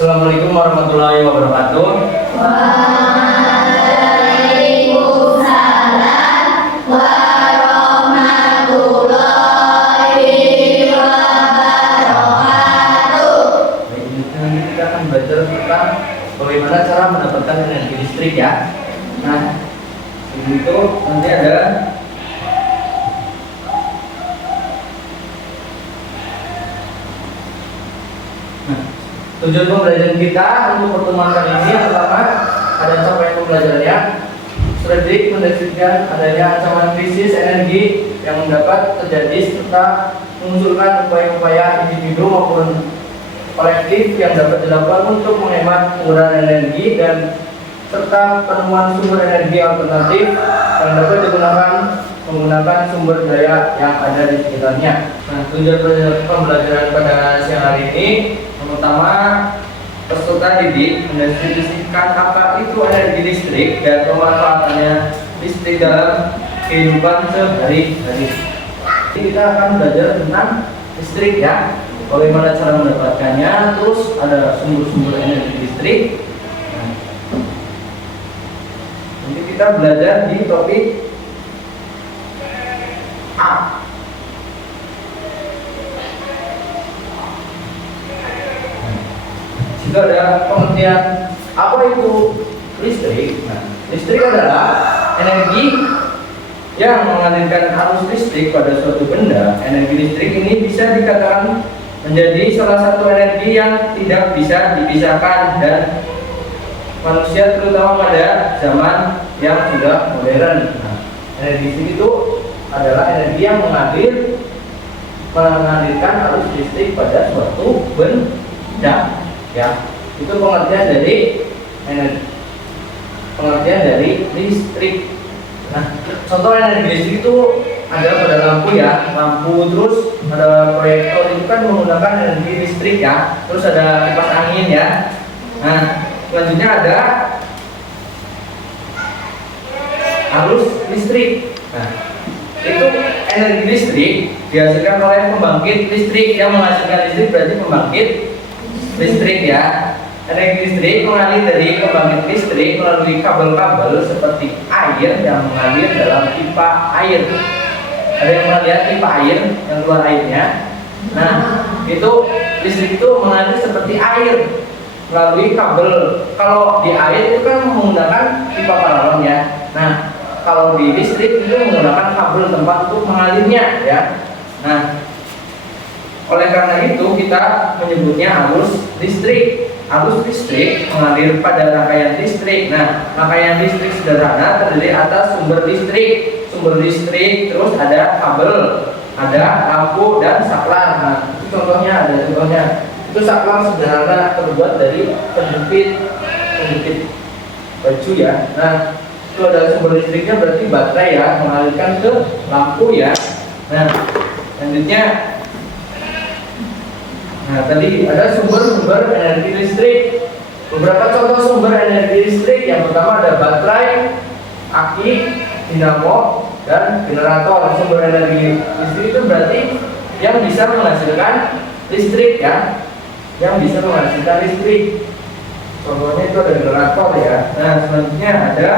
Assalamualaikum warahmatullahi wabarakatuh. Waalaikumsalam warahmatullahi wabarakatuh. Baik, nanti kita akan belajar tentang bagaimana cara mendapatkan energi listrik ya. Nah, itu nanti ada tujuan pembelajaran kita untuk pertemuan kali ini. Yang pertama, ada capaian pembelajarannya. Frederick mendeskripsikan adanya ancaman krisis energi yang dapat terjadi serta mengusulkan upaya-upaya individu maupun kolektif yang dapat dilakukan untuk menghemat penggunaan energi dan serta penemuan sumber energi alternatif yang dapat digunakan menggunakan sumber daya yang ada di sekitarnya. Nah, tujuan pembelajaran pada siang hari ini yang pertama, peserta didik mendeskripsikan apa itu energi listrik dan pemanfaatannya listrik dalam kehidupan sehari-hari. Kita akan belajar tentang listrik ya, bagaimana cara mendapatkannya, terus ada sumber-sumber energi listrik. Nanti kita belajar di topik A. Jika ada pengertian apa itu listrik, nah, listrik adalah energi yang mengalirkan arus listrik pada suatu benda. Energi listrik ini bisa dikatakan menjadi salah satu energi yang tidak bisa dipisahkan dan manusia terutama pada zaman yang sudah modern. Nah, energi listrik itu adalah energi yang mengalirkan arus listrik pada suatu benda. Ya, itu pengertian dari energi, pengertian dari listrik. Nah, contoh energi listrik itu ada pada lampu ya, lampu, terus ada proyektor, itu kan menggunakan energi listrik ya, terus ada kipas angin ya. Nah, selanjutnya ada arus listrik. Nah, itu energi listrik dihasilkan oleh pembangkit listrik. Yang menghasilkan listrik berarti pembangkit listrik ya. Energi listrik mengalir dari pembangkit listrik melalui kabel-kabel seperti air yang mengalir dalam pipa air. Ada yang pernah lihat pipa air yang keluar airnya? Nah, itu listrik itu mengalir seperti air melalui kabel. Kalau di air itu kan menggunakan pipa paralon ya. Nah, kalau di listrik itu menggunakan kabel tempat untuk mengalirnya ya. Nah, oleh karena itu kita menyebutnya arus listrik. Arus listrik mengalir pada rangkaian listrik. Nah, rangkaian listrik sederhana terdiri atas sumber listrik, terus ada kabel, ada lampu dan saklar. Nah, itu contohnya, ada contohnya. Itu saklar sederhana terbuat dari penjepit baju ya. Nah, itu ada sumber listriknya berarti baterai ya, mengalirkan ke lampu ya. Nah, selanjutnya, nah tadi ada sumber-sumber energi listrik. Beberapa contoh sumber energi listrik, yang pertama ada baterai, aki, dinamo, dan generator. Sumber energi listrik itu berarti yang bisa menghasilkan listrik ya, yang bisa menghasilkan listrik. Contohnya itu ada generator ya. Nah, selanjutnya ada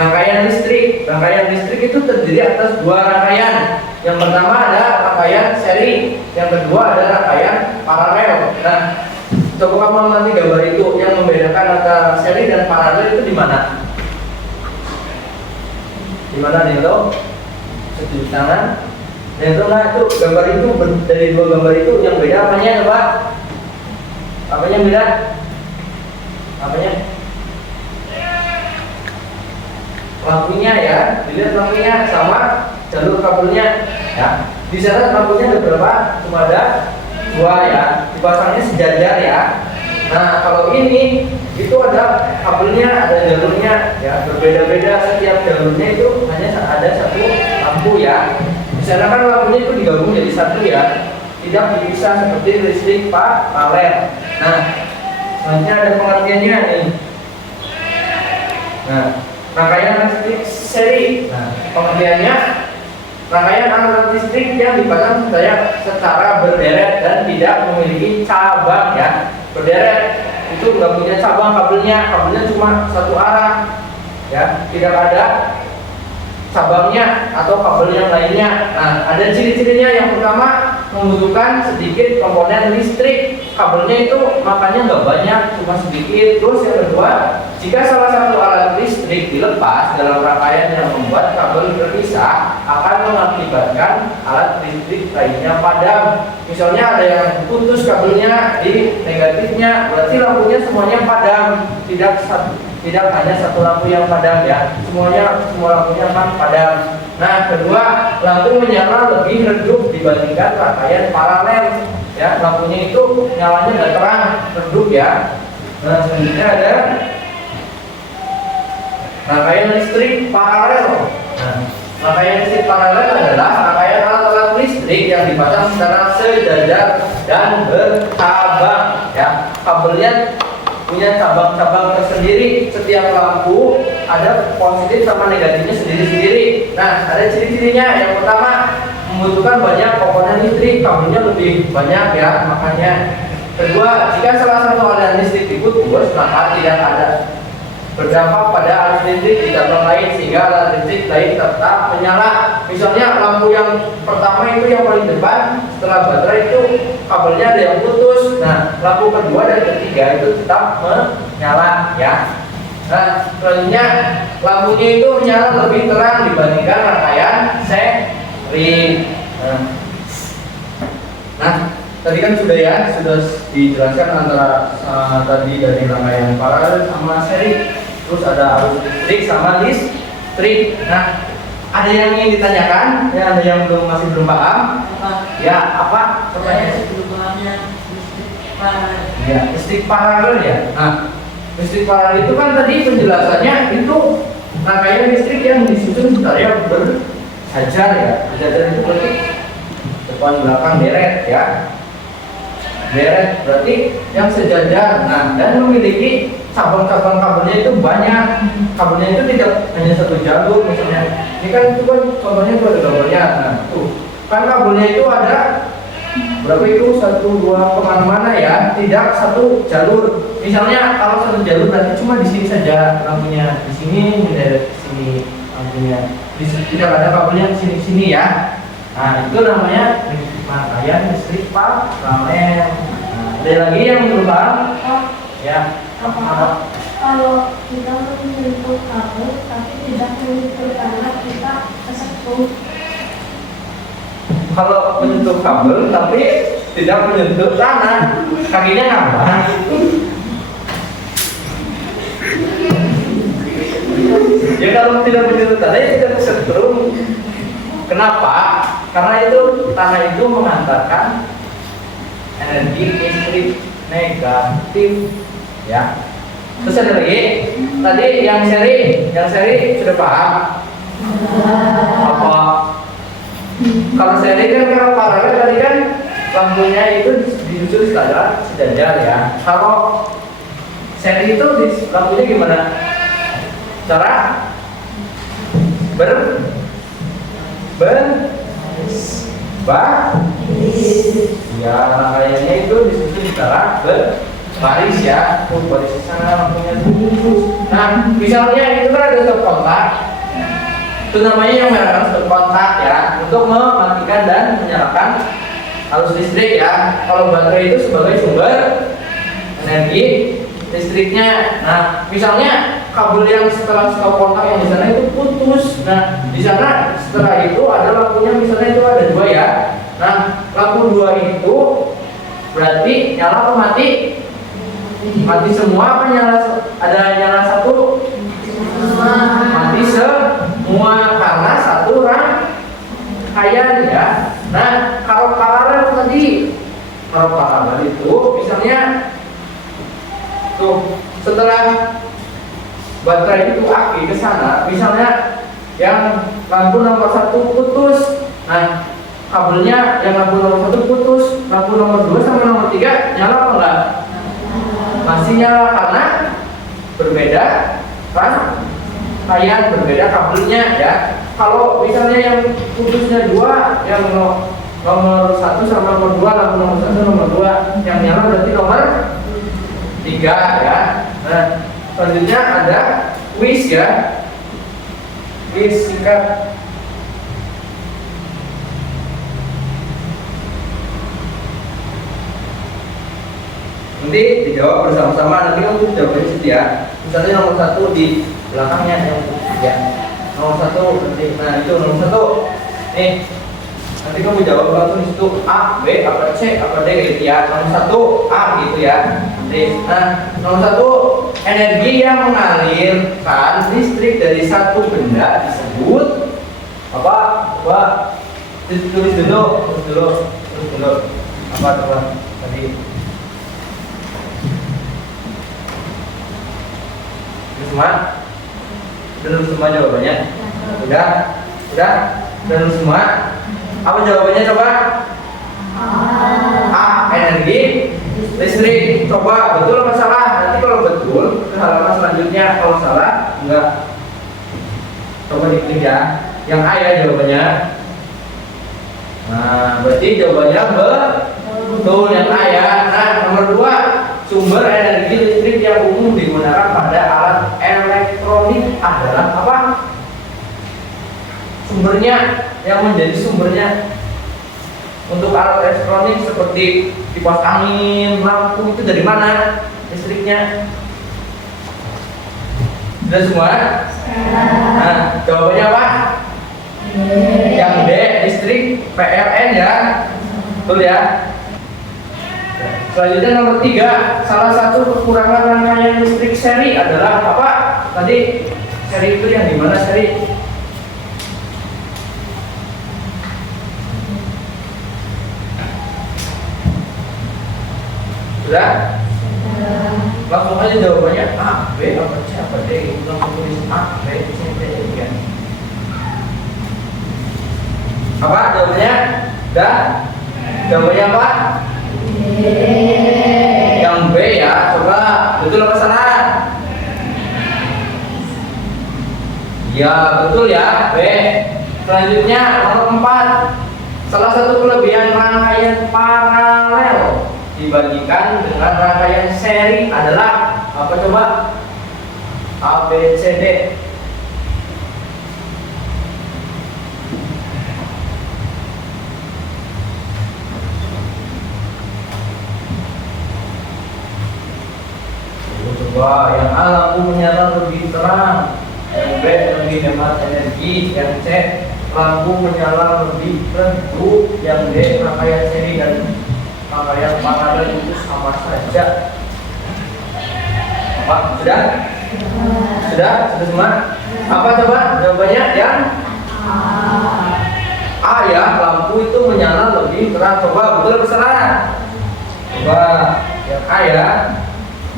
rangkaian listrik. Rangkaian listrik itu terdiri atas dua rangkaian. Yang pertama ada rangkaian seri, yang kedua ada rangkaian paralel. Nah, coba kamu nanti gambar itu yang membedakan antara seri dan paralel itu di mana? Di mana nih lo? Satu tangan. Yang nah itu gambar itu dari dua gambar itu yang beda apanya coba? Apanya yang beda? Apanya? Lampunya ya, dilihat lampunya sama jalur kabelnya ya. Di sana lampunya ada berapa? Cuma ada dua ya, dipasangnya sejajar ya. Nah, kalau ini itu ada kabelnya, ada jalurnya ya, berbeda-beda. Setiap jalurnya itu hanya ada satu lampu ya. Di sana kan lampunya itu digabung jadi satu ya, tidak dipisah seperti listrik paralel. Nah, selanjutnya ada pengertiannya nih. Nah, rangkaian listrik seri. Nah, pengertiannya rangkaian alat listrik yang dipasang secara berderet dan tidak memiliki cabang ya. Berderet itu nggak punya cabang kabelnya cuma satu arah ya, tidak ada cabangnya atau kabel yang lainnya. Nah, ada ciri-cirinya. Yang pertama, membutuhkan sedikit komponen listrik. Kabelnya itu makanya nggak banyak, cuma sedikit. Terus yang kedua, jika salah satu alat listrik dilepas dalam rangkaian yang membuat kabel terpisah, akan mengakibatkan alat listrik lainnya padam. Misalnya ada yang putus kabelnya di negatifnya, berarti lampunya semuanya padam. Tidak hanya satu lampu yang padam ya, semua lampunya akan padam. Nah, kedua, lampu menyala lebih redup dibandingkan rangkaian paralel ya, lampunya itu nyalanya nggak terang, redup ya. Nah, selanjutnya ada rangkaian listrik paralel. Nah, rangkaian listrik paralel adalah rangkaian alat-alat listrik yang dipasang secara sejajar dan bercabang ya. Kabelnya punya cabang-cabang tersendiri. Setiap lampu ada positif sama negatifnya sendiri-sendiri. Nah, ada ciri-cirinya. Yang pertama, membutuhkan banyak komponen listrik, kabelnya lebih banyak ya, makanya. Kedua, jika salah satu aliran listrik diputus, maka tidak ada berdampak pada alat listrik di cabang lain sehingga alat listrik lain tetap menyala. Misalnya lampu yang pertama itu yang paling depan, setelah baterai itu kabelnya ada yang putus. Nah, lampu kedua dan ketiga itu tetap menyala ya. Nah, selanjutnya lampunya itu menyala lebih terang dibandingkan rangkaian seri. Nah, tadi kan sudah dijelaskan antara tadi dari rangkaian paralel sama seri. Terus ada arus listrik sama listrik. Nah, ada yang ingin ditanyakan? Ya, ada yang masih belum paham? Ya, apa? Pertanyaan ya, listrik paralel ya. Nah, listrik paralel itu kan tadi penjelasannya itu rangkaian listrik yang disusun secara berjajar ya. Berjajar itu berarti depan belakang deret ya. Deret berarti yang sejajar. Nah, dan memiliki cabang-cabang kabelnya itu banyak. Kabelnya itu tidak hanya satu jalur misalnya. Ini kan itu kan contohnya itu ada gambarnya. Nah, tuh kan kabelnya itu ada berapa itu 1, 2 kemana-mana ya, tidak satu jalur. Misalnya kalau satu jalur berarti cuma di sini saja lampunya, di sini mendarat di sini lampunya, di sini tidak ada kabelnya di sini ya. Nah, itu namanya rangkaian listrik paralel. Nah, ada lagi yang belum paham? Ya. Apa? Kalau kita menyentuh kabel tapi tidak menyentuh tanah, kita keseput. Kalau menyentuh kabel tapi tidak menyentuh tanah, kakinya ngambang. Ya kalau tidak menyentuh tanah ya tidak kesetrum. Kenapa? Karena itu tanah itu mengantarkan energi listrik negatif ya. Terus ada lagi tadi yang seri sudah paham? Apa? Kalau seri kan, kalau paralel tadi kan lampunya itu disusun secara sejajar ya. Kalau seri itu lampunya gimana? Cara ya, rangkaiannya itu disusun secara berbaris ya. Baris sana lampunya terus. Nah, misalnya itu kan ada stop kontak. Itu namanya yang merah stop kontak ya, untuk mematikan dan menyalakan arus listrik ya. Kalau baterai itu sebagai sumber energi listriknya. Nah, misalnya kabel yang setelah stop kontak yang di sana itu putus. Nah, di sana setelah itu ada lampunya, misalnya itu ada 2 ya. Nah, lampu 2 itu berarti nyala atau mati? Mati semua apa ada nyala satu? Mati semua karena satu rangkaian ya. Nah, kalau paralel tadi, kalau paralel itu misalnya tuh setelah baterai itu aki ke sana, misalnya yang lampu nomor 1 putus. Nah, kabelnya yang lampu nomor 1 putus, lampu nomor 2 sama nomor 3 nyala apa enggak? Masih nyala karena berbeda rangkaian, berbeda kabelnya ya. kalau misalnya yang putusnya 2, yang nomor 1 sama nomor 2, lampu nomor 1 nomor 2, yang nyala berarti nomor 3 ya. Nah, selanjutnya ada quiz ya. Quiz singkat. Nanti dijawab bersama-sama, nanti untuk jawabannya situ ya. Misalnya nomor 1 di belakangnya yang ya. Nomor 1 nanti, nah itu nomor 1. Nih, nanti kamu jawab langsung di situ A, B, apa C, apa D gitu ya. Nomor 1 A gitu ya. Nanti, nah nomor 1 energi yang mengalirkan listrik dari satu benda disebut apa? Coba tulis dulu. Apa coba tadi? Udah semua jawabannya? Udah semua? Apa jawabannya coba? A, energi listrik. Coba betul apa salah? Nanti kalau betul ke halaman selanjutnya, kalau salah enggak. Coba diklik ya. Yang A ya jawabannya. Nah, berarti jawabannya betul yang A ya. Nah, nomor 2, sumber energi listrik yang umum digunakan pada alat elektronik adalah apa? Sumbernya, yang menjadi sumbernya untuk alat elektronik seperti kipas angin, lampu, itu dari mana listriknya? Sudah semua? Nah, jawabannya apa? Yang D, listrik PLN ya. Betul ya? Selanjutnya nomor 3, salah satu kekurangan rangkaian listrik seri adalah apa? Tadi seri itu yang dimana seri? Sudah? Langsung aja jawabannya A, B, apa C, apa D. Langsung tulis A, B, C, D, ya. Apa jawabannya? Udah? Jawabannya apa? Yang B ya, coba betul apa salah? Ya betul ya, B. Selanjutnya nomor 4, salah satu kelebihan rangkaian paralel dibandingkan dengan rangkaian seri adalah apa coba? A, B, C, D. Coba yang A, lampu menyala lebih terang. Yang B, lebih hemat energi. Yang C, lampu menyala lebih redup. Yang D, rangkaian seri dan rangkaian paralel itu sama saja. Apa? Sudah semua? Apa coba jawabannya? Yang A ya, lampu itu menyala lebih terang. Coba betul atau salah? Coba yang A ya.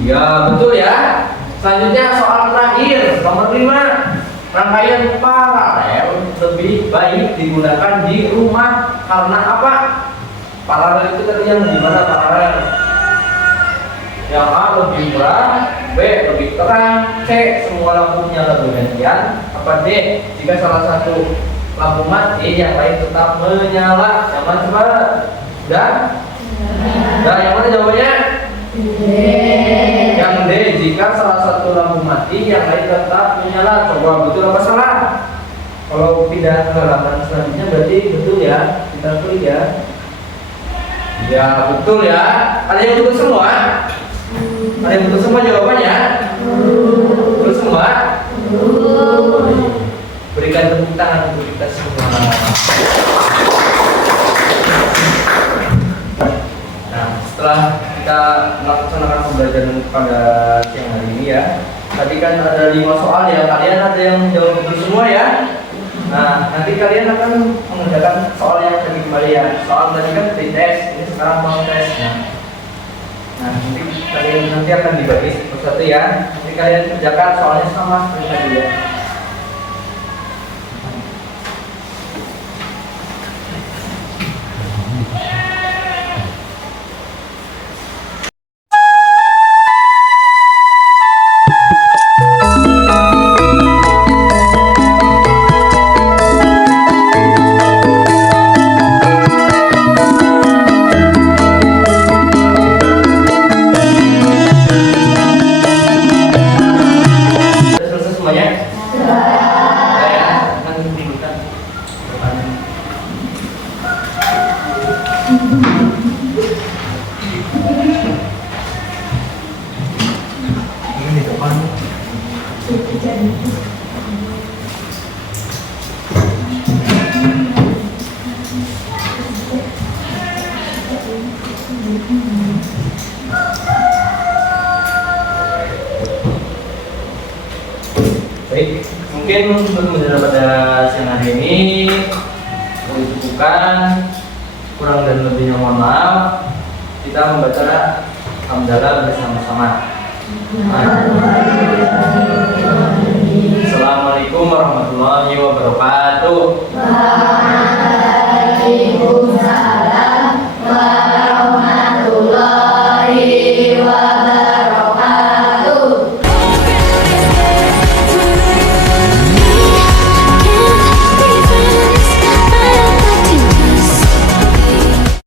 Ya betul ya. Selanjutnya soal terakhir nomor 5, rangkaian paralel lebih baik digunakan di rumah karena apa? Paralel itu tadi yang dimana paralel? Yang A lebih murah, B lebih terang, C semua lampu nyala bergantian, apa D jika salah satu lampu mati yang lain tetap menyala. Yang mana coba? Udah? Yang mana jawabannya? Yang D, jika salah satu lampu mati yang lain tetap menyala. Coba betul apa salah? Kalau pindah ke halaman selanjutnya berarti betul ya. Kita klik ya. Ya betul ya. Ada yang betul semua? Ada yang betul semua jawabannya? Betul semua? Berikan tepuk tangan untuk kita semua. Nah, setelah kita melaksanakan pembelajaran pada siang hari ini ya, tadi kan ada 5 soal ya, kalian ada yang jawab betul semua ya. Nah, nanti kalian akan mengerjakan soal yang tadi kembali ya. Soal tadi kan pretest, ini sekarang mau tes. Nah, nanti akan dibagi satu-satu ya. Nanti kalian kerjakan soalnya sama seperti tadi ya. Ini di depan. Baik, mungkin untuk pembelajaran pada siang hari ini aku cukupkan. Kurang dan lebihnya mohon maaf. Kita membaca hamdalah bersama-sama. Assalamualaikum warahmatullahi wabarakatuh.